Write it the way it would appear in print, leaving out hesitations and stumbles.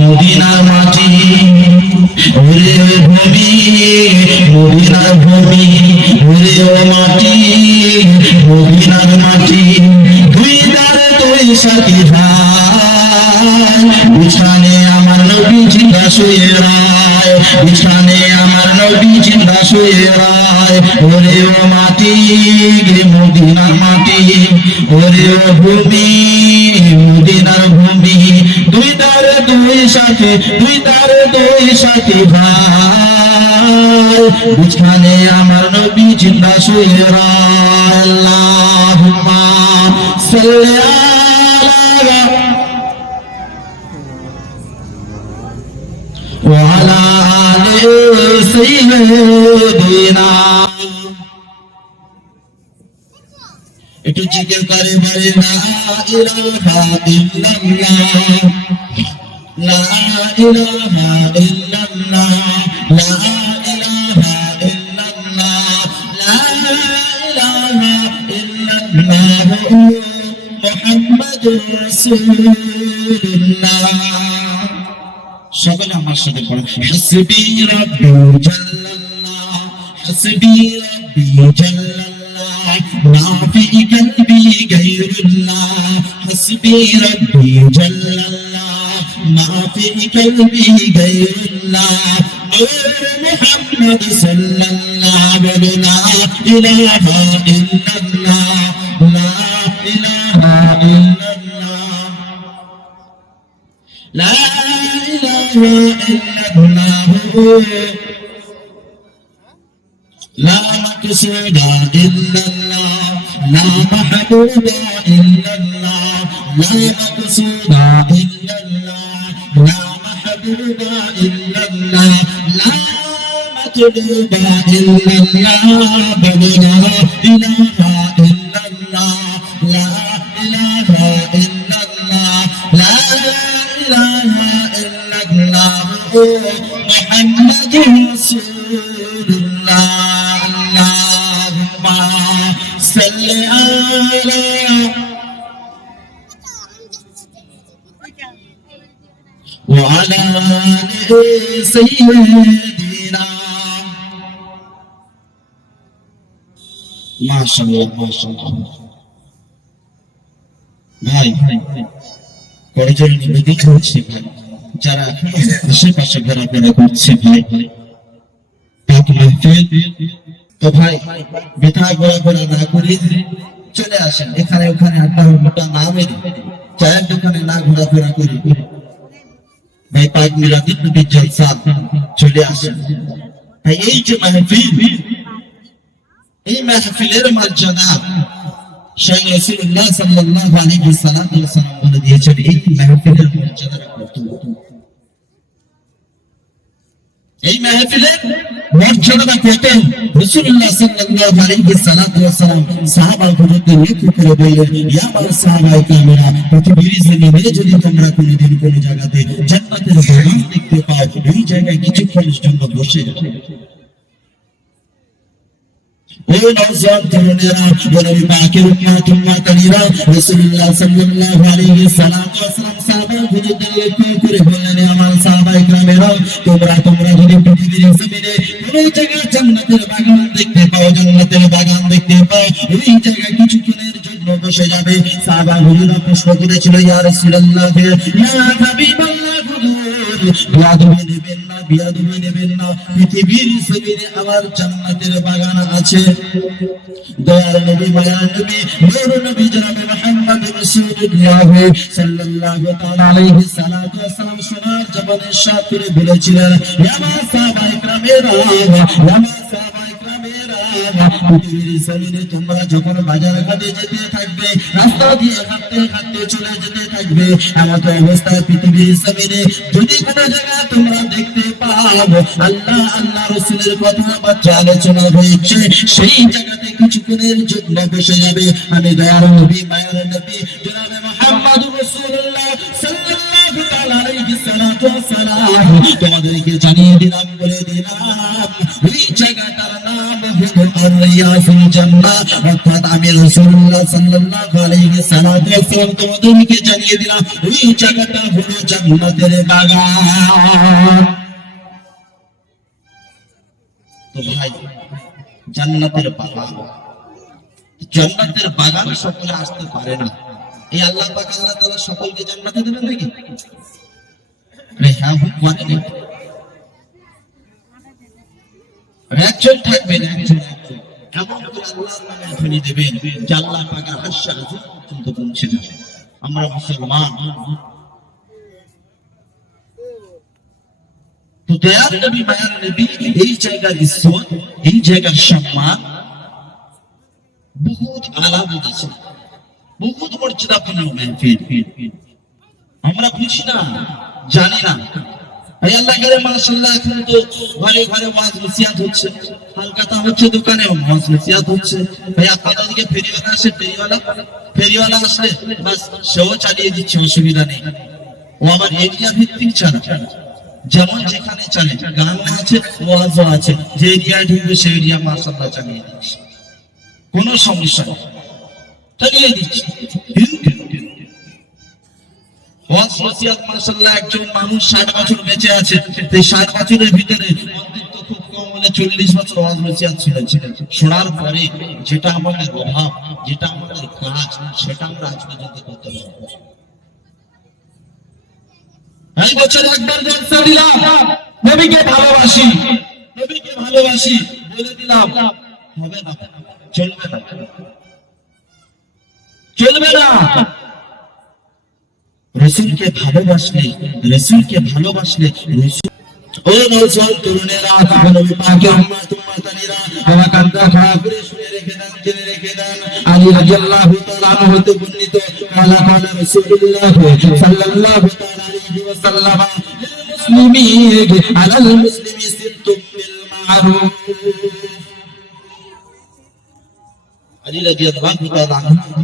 মদিনার মাটি, ওরে ভূমি মদিনার ভূমি, ওরে ও মাটি মদিনার মাটি। দুই ধারে দুই সাথী ভাই, বিছানে আমার নবী জিন্দা শুয়ে রায়, বিছানে আমার নবী জিন্দা শুয়ে রায়। ওরে ও মাটি মদিনার মাটি, ওরে ও ভূমি মদিনার ভূমি। দুই ধারে দুই সাথী, দুই ধারে দুই সাথী ভাই, বিছানে আমার নবী জিন্দা শুয়ে রায়। আল্লাহুম্মা সাল্লি আলা ওয়া আলা আলি সাইয়্যিদিনা। একটু জিকির করে বলে লা ইলাহা ইল্লাল্লাহ, লা ইলাহা ইল্লাল্লাহ, লা ইলাহা ইল্লাল্লাহ, লা ইলাহা ইল্লাল্লাহ মুহাম্মাদুর রাসূলুল্লাহ। সকলে আমার সাথে পড়ো, হাসবি রাব্বি জাল্লাল্লাহ, হাসবি রাব্বি জাল্লাল্লাহ, মা ফি কলবি গায়রুল্লাহ, হাসবি রাব্বি জাল্লাল্লাহ, মা ফি কলবি গায়রুল্লাহ। নূর মুহাম্মদ সাল্লাল্লাহু লা ইলাহা ইল্লাল্লাহ, লা ইলাহা ইল্লাল্লাহ, লা ইলাহা ইল্লাল্লাহ, لا مقصود إلا الله، لا محبوب إلا الله، لا مقصود إلا الله، لا محبوب إلا الله، لا مطلوب إلا الله، بل لا إله إلا الله، لا إله إلا الله، لا إله إلا الله محمد رسول الله. صل على وعلى آل سيدنا। ما شاء الله ما شاء الله। ভাই কয়েকজন নিবেদিত হচ্ছে ভাই, যারা আশেপাশে ঘোরাফেরা করছে ভাই, পাক মাহফিল। তো ভাই বৃথা ঘোরাফেরা না করে চলে আসেন, এখানে ওখানে আড্ডা মোটা না মেরে, চায়ের দোকানে না ঘোরাফেরা করে ভাই পাক মিলাদুন নবী জলসা চলে আসেন। ভাই এই যে মাহফিল, এই মাহফিলের মর্যাদা শাইখ রাসূলুল্লাহ সাল্লাল্লাহু আলাইহি ওয়াসাল্লাম বলে দিয়েছেন, এই মাহফিলের মর্যাদা কত। এই মাহফিলের মর্যাদা কত রাসূলুল্লাহ সাল্লাল্লাহু আলাইহি ওয়াসাল্লাম সাহাবাদেরকে লক্ষ্য করে বললেন, ইয়া আমার সাহাবায়ে কেরামেরা, পৃথিবীর জমিনে যদি তোমরা কোনোদিন কোনো জায়গাতে জান্নাতের বাগান দেখতে পাও, ওই জায়গায় কিছুক্ষণের জন্য বসে যাও। ও নওজওয়ান তরুণেরা, নবী পাকের উম্মত-উম্মতানিরা, রাসূলুল্লাহ সাল্লাল্লাহু আলাইহি ওয়াসাল্লাম সাহাবাদেরকে লক্ষ্য করে বললেন, আমার সাহাবায়ে কেরামেরা, তোমরা যদি পৃথিবীর জমিনে কোনো জায়গায় জান্নাতের বাগান দেখতে পাও, জান্নাতের বাগান দেখতে পাও, ওই জায়গায় কিছুক্ষণের জন্য বসে যাবে। সাহাবারা প্রশ্ন করেছিল, ইয়া রাসূলুল্লাহ, ইয়া হাবিবাল্লাহ, বিয়াদবি নেবেন না, বিয়াদবি নেবেন না, পৃথিবীর জমিনে আমার জান্নাতের বাগান আছে। দয়ার নবী, মায়ার নবী, নূর নবী জনাব মুহাম্মদ রাসূলুল্লাহ সাল্লাল্লাহু তাআলা আলাইহি সাল্লাতু ওয়া সালাম সোনার জবানে ইরশাদ করে বলেছিলেন, ইয়া সাহাবায়ে কেরামেরা, ইয়া সাহাবায়ে কেরামেরা, পৃথিবীর জমিনে তোমরা যখন বাজার ঘাটে যেতে থাকবে, রাস্তা দিয়ে হাঁটতে হাঁটতে চলে যেতে থাকবে, এমন অবস্থায় পৃথিবীর জমিনে যদি কোনো জায়গায় তোমরা দেখতে পাও আল্লাহ আল্লাহ রাসূলের কথাবার্তা আলোচনা হয়েছে, সেই জায়গাতে কিছুক্ষণের জন্য বসে যাবে। আমি দয়ার নবী, মায়ার নবী জনাবে মুহাম্মদুর রাসূলুল্লাহ সাল্লাল্লাহু তাআলা আলাইহি সাল্লাতু ওয়া সালাম তোমাদেরকে জানিয়ে দিলাম, বলে দিলাম, ওই জায়গাটার নাম হলো আর-রিয়াফুল জান্নাহ, অর্থাৎ আমি রাসূলুল্লাহ সাল্লাল্লাহু আলাইহি সাল্লাম তোমাদেরকে জানিয়ে দিলাম ওই জায়গাটা হলো জান্নাতের বাগান। তো ভাই, জান্নাতের বাগান, জান্নাতের বাগানে সকলে আসতে পারে না। এই আল্লাহ পাক আল্লাহ তাআলা সকলকে জান্নাতে দেবেন নাকি? হ্যাঁ, মানে একজন থাকবেন, একজন এমন করে আল্লাহর নামে ধ্বনি দেবেন যে আল্লাহ পাকের আরশের উপর পর্যন্ত পৌঁছে যাবে। আমরা মুসলমান, তো দয়ার নবী মায়ার নবী এই জায়গার ইজ্জত, এই জায়গার সম্মান বহুত আলা বুঝেছে, বহুত মর্যাদাপূর্ণ মাহফিল। আমরা বুঝি না, জানি না। এই আল্লাহ করে মাশাআল্লাহ, এখন তো ঘরে ঘরে ওয়াজ নসিহত হচ্ছে, হালকাতা হচ্ছে, দোকানে ওয়াজ নসিহত হচ্ছে। ভাই আপনাদের দিকে ফেরিওয়ালা আসে, ফেরিওয়ালা আসলে বাস সেও চালিয়ে দিচ্ছে, অসুবিধা নেই। ও আমার এরিয়া ভিত্তিক চালা, যেমন যেখানে চলে, গানও আছে, ওয়াজও আছে, যে এরিয়ায় ঢুকবে সেই এরিয়া মাশাআল্লাহ চালিয়ে দিচ্ছে, কোনো সমস্যা নেই, চালিয়ে দিচ্ছে। ওয়াজ নসিহত মাশাআল্লাহ, একজন মানুষ 60 বছর বেঁচে আছে, এই 60 বছরের ভিতরে অন্তত খুব কম হলে 40 বছর ওয়াজ নসিহত শুনেছে। শোনার পরে যেটা আমাদের অভাব, যেটা আমাদের কাজ, সেটা আমরা আজ পর্যন্ত করতে পারবো। এই বছর একবার জলসা দিলাম, নবীকে ভালোবাসি, নবীকে ভালোবাসি বলে দিলাম, হবে না, চলবে না, চলবে না। রাসূলকে ভালোবাসলে, রাসূলকে ভালোবাসলে রাসূল, ও নওজোয়ান তরুণেরা, নবী পাকের উম্মত উম্মতানিরা, বাবা কান্দা খাড়া করে শুনে রেখে দেন, জেনে রেখে দেন। আলী রাদিয়াল্লাহু তাআলা আনহু হতে বর্ণিত, কালা কালা রাসূলুল্লাহ সাল্লাল্লাহু তাআলা আলাইহি ওয়াসাল্লাম, মুসলিমিন আলাল মুসলিমি সিত্তুম বিল মা'রুফ। আলী রাদিয়াল্লাহু তাআলা আনহু